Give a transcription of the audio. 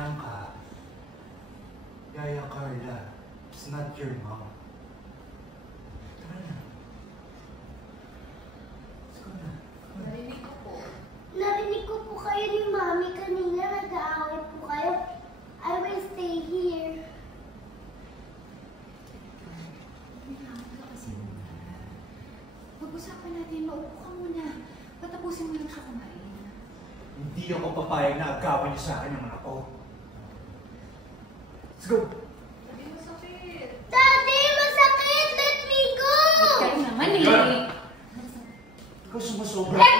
Bianca, Yaya Carla, it's not your mom. Tara na. Let's go na. Narinig ko po. Narinig ko po kayo ni Mami kanina. Nag-aaway po kayo. I will stay here. Pag-usapan natin, maupo ka muna. Patapusin mo lang siya kumain. Hindi ako papayag na agawin niyo sa akin ang anak ko. Let's go! Sabi mo sakit. Daddy, masakit! Let me go! Ikaw naman eh. Ikaw sumusobra. Let